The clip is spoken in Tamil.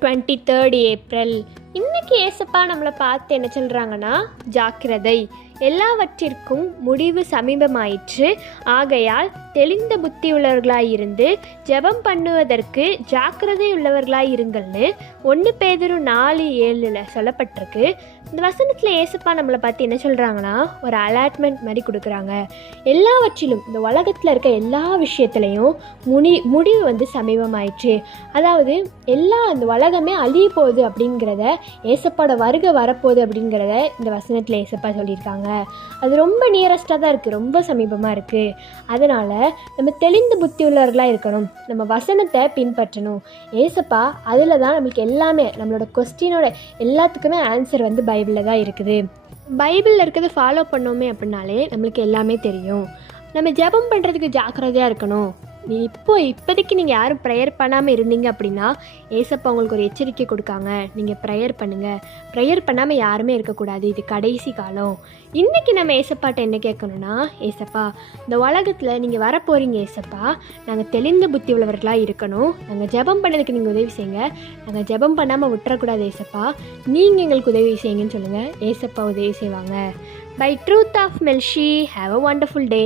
23 ஏப்ரல். இன்னைக்கு ஏசப்பா நம்மளை பார்த்து என்ன சொல்கிறாங்கன்னா, ஜாக்கிரதை, எல்லாவற்றிற்கும் முடிவு சமீபமாயிற்று, ஆகையால் தெளிந்த புத்தியுள்ளவர்களாய் இருந்து ஜெபம் பண்ணுவதற்கு ஜாக்கிரதை உள்ளவர்களாய் இருங்கள்னு 1 பேதுரு 4:7 சொல்லப்பட்டிருக்கு. இந்த வசனத்தில் ஏசப்பா நம்மளை பார்த்து என்ன சொல்கிறாங்கன்னா, ஒரு அலாட்மெண்ட் மாதிரி கொடுக்குறாங்க. எல்லாவற்றிலும், இந்த உலகத்தில் இருக்க எல்லா விஷயத்துலையும் முடிவு சமீபமாயிற்று. அதாவது இந்த உலகமே அழிய போகுது அப்படிங்கிறத, ஏசப்பாவோட வருகை வரப்போகுது அப்படிங்கிறத இந்த வசனத்தில் ஏசப்பா சொல்லியிருக்காங்க. அது ரொம்ப நியரஸ்டாக தான் இருக்குது, ரொம்ப சமீபமாக இருக்குது. அதனால் நம்ம தெளிந்த புத்தி உள்ளவர்களாக இருக்கணும், நம்ம வசனத்தை பின்பற்றணும். ஏசப்பா அதில் தான் நம்மளுக்கு எல்லாமே, நம்மளோட கொஸ்டினோட எல்லாத்துக்குமே ஆன்சர் பைபிளில் தான் இருக்குது. பைபிளில் இருக்கிறத ஃபாலோ பண்ணோமே அப்படின்னாலே நம்மளுக்கு எல்லாமே தெரியும். நம்ம ஜெபம் பண்ணுறதுக்கு ஜாக்கிரதையாக இருக்கணும். இப்போதைக்கு நீங்கள் யாரும் ப்ரேயர் பண்ணாமல் இருந்தீங்க அப்படின்னா ஏசப்பா உங்களுக்கு ஒரு எச்சரிக்கை கொடுக்காங்க, நீங்கள் ப்ரேயர் பண்ணுங்கள். ப்ரேயர் பண்ணாமல் யாருமே இருக்கக்கூடாது, இது கடைசி காலம். இன்றைக்கி நம்ம ஏசப்பாட்ட என்ன கேட்கணும்னா, ஏசப்பா இந்த உலகத்தில் நீங்கள் வரப்போகிறீங்க, ஏசப்பா நாங்கள் தெளிந்த புத்தி உள்ளவர்களாக இருக்கணும், நாங்கள் ஜெபம் பண்ணதுக்கு நீங்கள் உதவி செய்யுங்க, நாங்கள் ஜெபம் பண்ணாமல் விட்டுறக்கூடாது ஏசப்பா, நீங்கள் எங்களுக்கு உதவி செய்யுங்கன்னு சொல்லுங்கள். ஏசப்பா உதவி செய்வாங்க. பை ட்ரூத் ஆஃப் மெல்ஷி, ஹாவ் அ வண்டர்ஃபுல் டே.